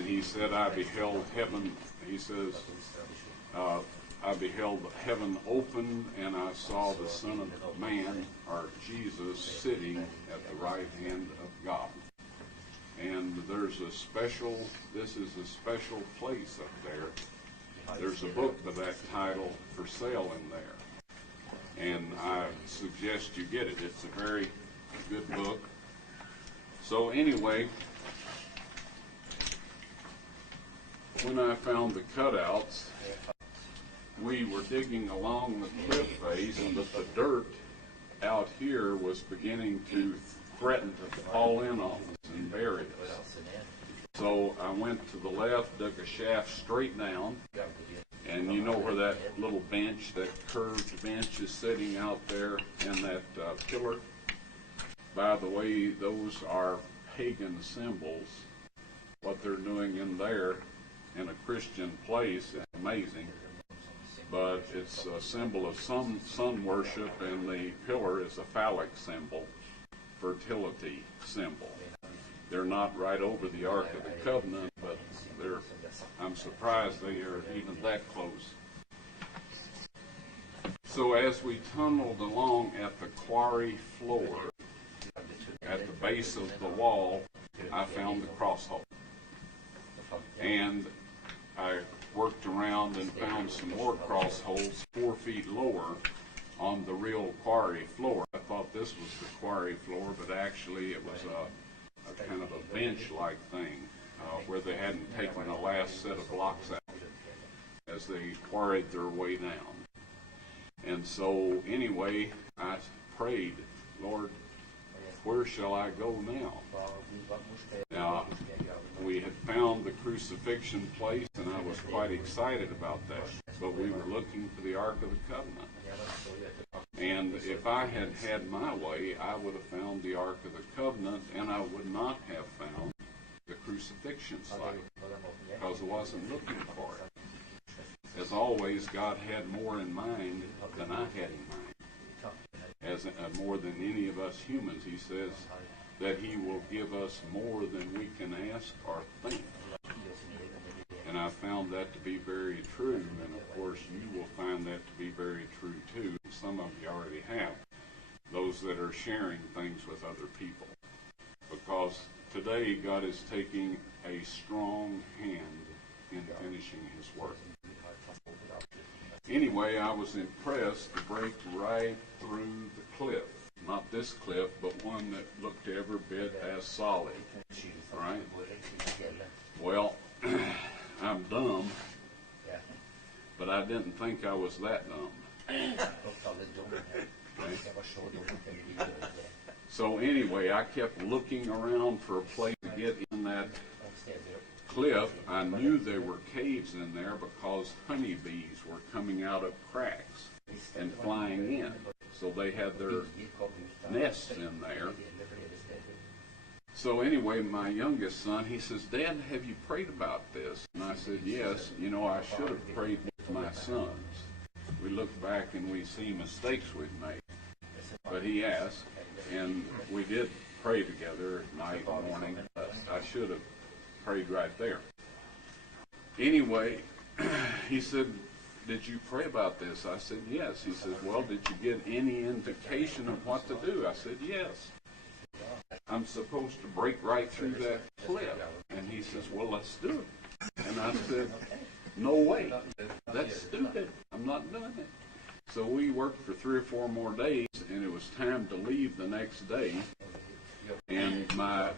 And he said, I beheld heaven, he says, I beheld heaven open, and I saw the Son of Man, or Jesus, sitting at the right hand of God. And there's a special, this is a special place up there. There's a book by that title for sale in there. And I suggest you get it. It's a very good book. So anyway, when I found the cutouts, we were digging along the cliff face, and the dirt out here was beginning to threaten to fall in on us and bury us. So I went to the left, dug a shaft straight down, and you know where that little bench, that curved bench is sitting out there, and that pillar? By the way, those are pagan symbols. What they're doing in there in a Christian place is amazing. But it's a symbol of sun worship, and the pillar is a phallic symbol, fertility symbol. They're not right over the Ark of the Covenant, but I'm surprised they are even that close. So as we tunneled along at the quarry floor, at the base of the wall, I found the cross hole. And I worked around and found some more cross holes 4 feet lower on the real quarry floor. I thought this was the quarry floor, but actually it was a kind of a bench-like thing where they hadn't taken the last set of blocks out as they quarried their way down. And so anyway, I prayed, Lord, where shall I go now? Now, we had found the crucifixion place, and I was quite excited about that. But we were looking for the Ark of the Covenant. And if I had had my way, I would have found the Ark of the Covenant, and I would not have found the crucifixion site, because I wasn't looking for it. As always, God had more in mind than I had in mind. As more than any of us humans, he says that he will give us more than we can ask or think. And I found that to be very true, and of course you will find that to be very true too. Some of you already have, those that are sharing things with other people. Because today God is taking a strong hand in finishing his work. Anyway, I was impressed to break right through the cliff. Not this cliff, but one that looked every bit as solid. Right? Well, I'm dumb, but I didn't think I was that dumb. Okay. So anyway, I kept looking around for a place to get in that cliff. I knew there were caves in there because honeybees were coming out of cracks and flying in. So they had their nests in there. So anyway, my youngest son, he says, Dad, have you prayed about this? And I said, yes. You know, I should have prayed with my sons. We look back and we see mistakes we've made. But he asked, and we did pray together at night and morning. I should have prayed right there. Anyway, he said, did you pray about this? I said, yes. He said, well, did you get any indication of what to do? I said, yes. I'm supposed to break right through that cliff. And he says, well, let's do it. And I said, no way. That's stupid. I'm not doing it. So we worked for 3 or 4 more days, and it was time to leave the next day. And my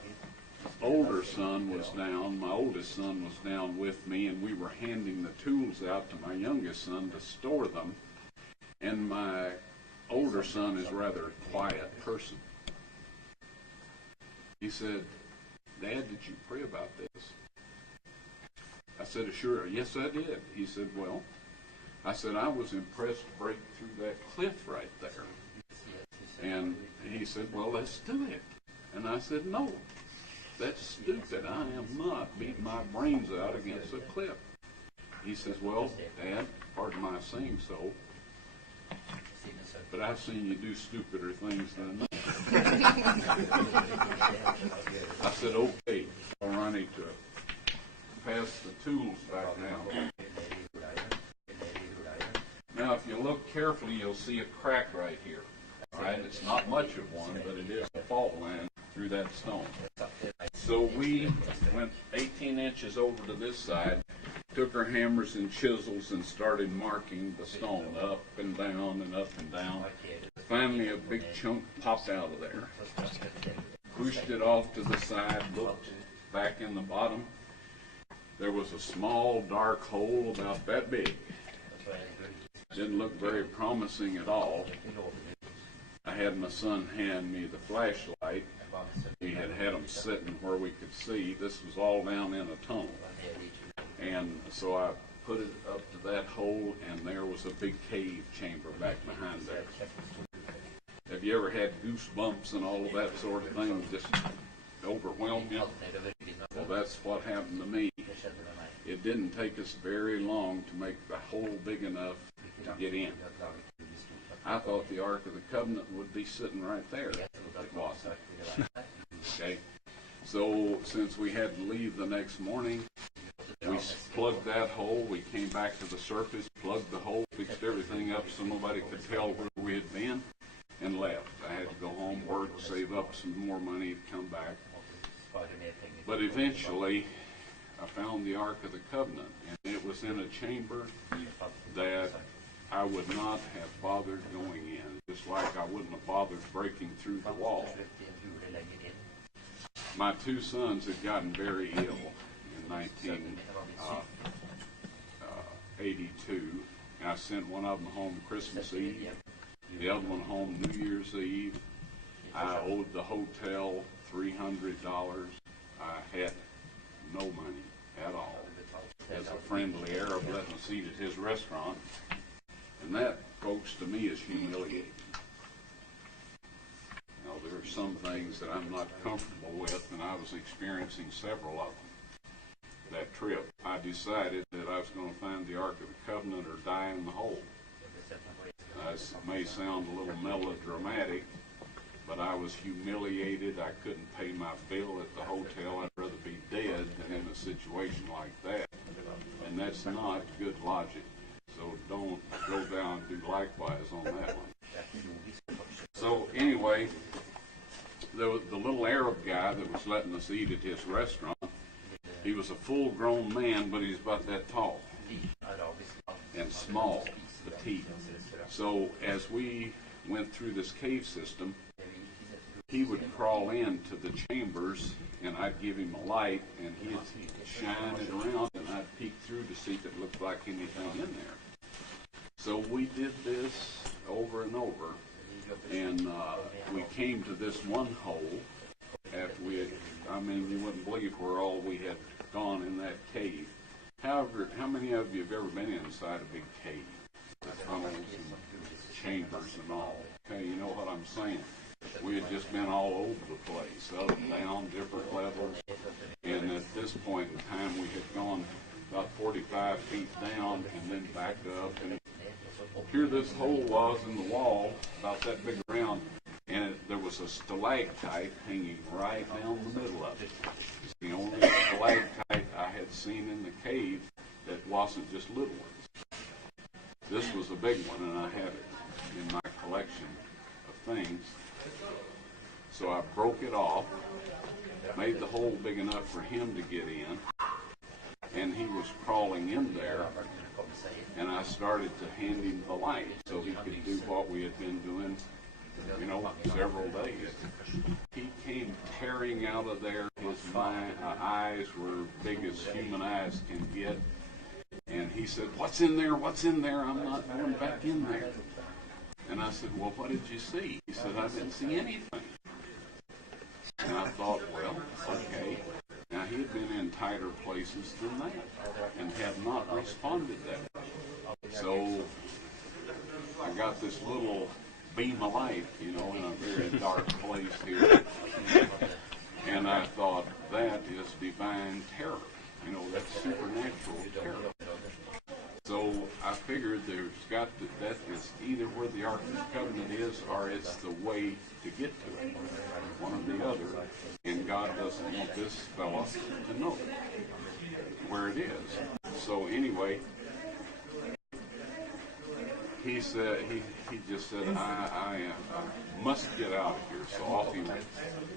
oldest son was down with me, and we were handing the tools out to my youngest son to store them. And my older son is rather a quiet person. He said, Dad, did you pray about this? I said, sure, yes, I did. He said, well, I said, I was impressed to break through that cliff right there. And he said, well, let's do it. And I said, no, that's stupid. I am not beating my brains out against a cliff. He says, well, Dad, pardon my saying so, but I've seen you do stupider things than that. I said, okay, I'll run into it. pass the tools back now. Now, if you look carefully, you'll see a crack right here. All right, it's not much of one, but it is a fault line through that stone. So we went 18 inches over to this side, took our hammers and chisels and started marking the stone up and down and up and down. Finally, a big chunk popped out of there. Pushed it off to the side, looked back in the bottom. There was a small dark hole about that big. Didn't look very promising at all. I had my son hand me the flashlight. He had them sitting where we could see. This was all down in a tunnel. And so I put it up to that hole, and there was a big cave chamber back behind there. Have you ever had goosebumps and all of that sort of thing just overwhelm you? Well, that's what happened to me. It didn't take us very long to make the hole big enough to get in. I thought the Ark of the Covenant would be sitting right there. It wasn't. Okay. So since we had to leave the next morning, we plugged that hole. We came back to the surface, plugged the hole, fixed everything up so nobody could tell where we had been, and left. I had to go home, work, save up some more money to come back. But eventually, I found the Ark of the Covenant, and it was in a chamber that I would not have bothered going in, just like I wouldn't have bothered breaking through the wall. My two sons had gotten very ill in 1982, and I sent one of them home Christmas Eve, the other one home New Year's Eve. I owed the hotel $300. I had no money at all. As a friendly Arab letting us eat at his restaurant. And that, folks, to me is humiliating. Now, there are some things that I'm not comfortable with, and I was experiencing several of them. That trip, I decided that I was going to find the Ark of the Covenant or die in the hole. This may sound a little melodramatic, but I was humiliated. I couldn't pay my bill at the hotel. I'd rather be dead than in a situation like that. And that's not good logic. So don't go down and do likewise on that one. So anyway, the little Arab guy that was letting us eat at his restaurant, he was a full-grown man, but he's about that tall and small, petite. So as we went through this cave system, he would crawl into the chambers, and I'd give him a light, and he'd shine it around, and I'd peek through to see if it looked like anything in there. So we did this over and over, and we came to this one hole after we had, you wouldn't believe where all we had gone in that cave. However, how many of you have ever been inside a big cave? Tunnels and chambers and all. Okay, you know what I'm saying. We had just been all over the place, up and down, different levels, and at this point in time we had gone about 45 feet down and then back up, and here this hole was in the wall, about that big around, and there was a stalactite hanging right down the middle of it. It's the only stalactite I had seen in the cave that wasn't just little ones. This was a big one, and I have it in my collection of things. So I broke it off, made the hole big enough for him to get in, and he was crawling in there, and I started to hand him the light so he could do what we had been doing, several days. He came tearing out of there. His eyes were big as human eyes can get, and he said, "What's in there? What's in there? I'm not going back in there." And I said, "Well, what did you see?" He said, "I didn't see anything." And I thought, well, okay. Now, he had been in tighter places than that and had not responded that way. So I got this little beam of light, in a very dark place here. And I thought, that is divine terror. That's supernatural terror. So I figured that is either where the Ark of the Covenant is, or it's the way to get to it, one or the other. And God doesn't want this fellow to know it. Where it is. So anyway, he said, he just said, I must get out of here. So off he went.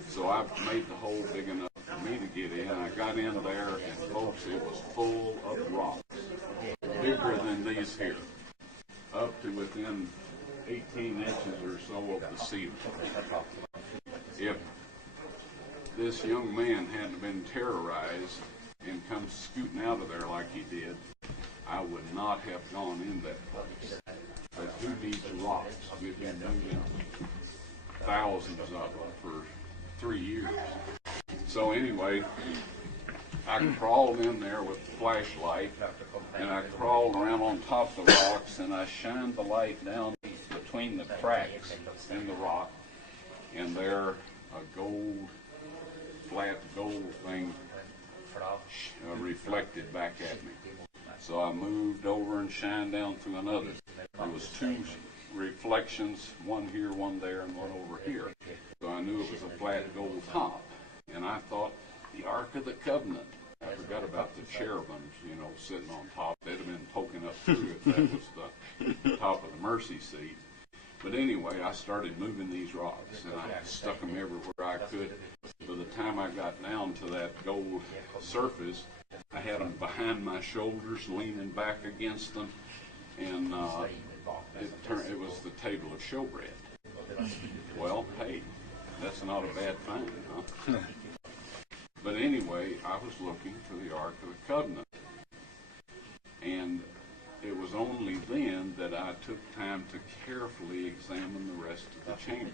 So I made the hole big enough for me to get in. I got in there, and folks, it was full of rocks, bigger than these here, up to within 18 inches or so of the ceiling. If this young man hadn't been terrorized and come scooting out of there like he did, I would not have gone in that place. But who needs rocks? We've been moving thousands of them for 3 years. So anyway, I crawled in there with the flashlight, and I crawled around on top of the rocks, and I shined the light down between the cracks in the rock, and there a flat gold thing reflected back at me. So I moved over and shined down through another. There was 2 reflections, one here, one there, and one over here. So I knew it was a flat gold top. And I thought, the Ark of the Covenant. I forgot about the cherubims, sitting on top. They'd have been poking up through if that was the top of the mercy seat. But anyway, I started moving these rocks, and I stuck them everywhere I could. By the time I got down to that gold surface, I had them behind my shoulders, leaning back against them, and it was the table of showbread. Well, hey, that's not a bad thing, huh? But anyway, I was looking for the Ark of the Covenant, and it was only then that I took time to carefully examine the rest of the chamber.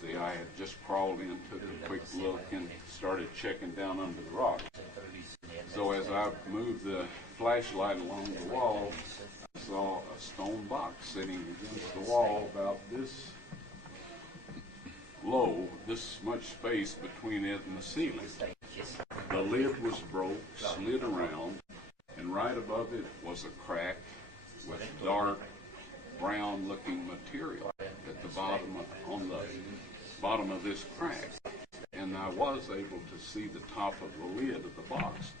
See, I had just crawled in, took a quick look, and started checking down under the rock. So as I moved the flashlight along the wall, I saw a stone box sitting against the wall about this low, this much space between it and the ceiling. The lid was broke, slid around, and right above it was a crack with dark brown-looking material at the bottom on the bottom of this crack. And I was able to see the top of the lid of the box.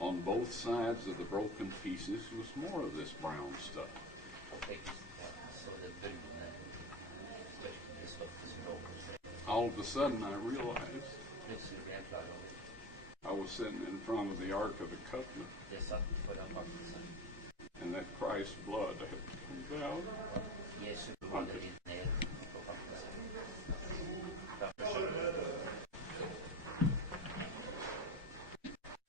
On both sides of the broken pieces was more of this brown stuff. All of a sudden I realized I was sitting in front of the Ark of the Covenant, and that Christ's blood had come down on it.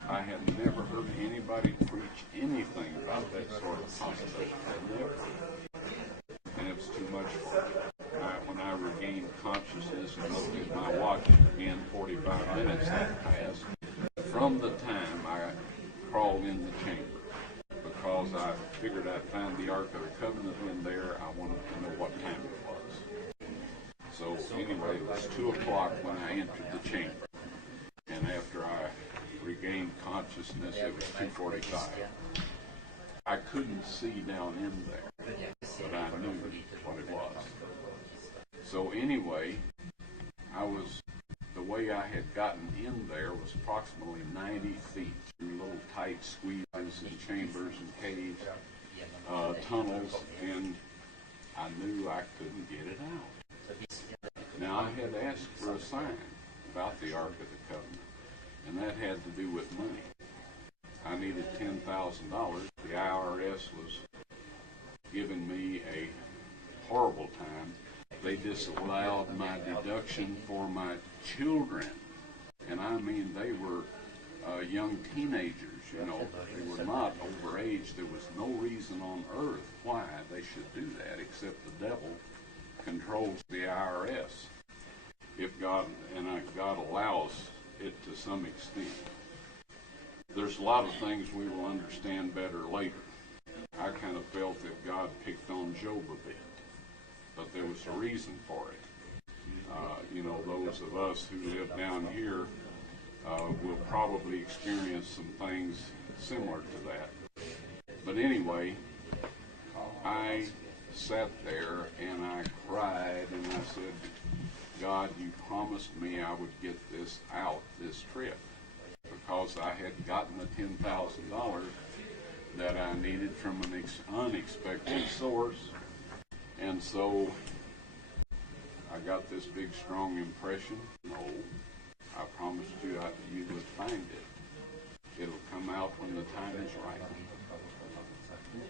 I had never heard anybody preach anything about that sort of possibility. Never. And it was too much for me. When I regained consciousness and looked at my watch again, 45 minutes had passed from the time I crawled in the chamber, because I figured I'd find the Ark of the Covenant in there. I wanted to know what time it was. So anyway, it was 2 o'clock when I entered the chamber, and after I regained consciousness, it was 2:45. I couldn't see down in there, but I knew what it was. So anyway, the way I had gotten in there was approximately 90 feet through little tight squeezes and chambers and caves, tunnels, and I knew I couldn't get it out. Now, I had asked for a sign about the Ark of the Covenant, and that had to do with money. I needed $10,000. The IRS was giving me a horrible time. They disallowed my deduction for my children, and I mean, they were young teenagers, they were not overage. There was no reason on earth why they should do that, except the devil controls the IRS. If God allows it to some extent. There's a lot of things we will understand better later. I kind of felt that God picked on Job a bit, but there was a reason for it. Those of us who live down here will probably experience some things similar to that. But anyway, I sat there and I cried and I said, God, you promised me I would get this out, this trip, because I had gotten the $10,000 that I needed from an unexpected source. And so I got this big, strong impression. No, I promised you you would find it. It'll come out when the time is right.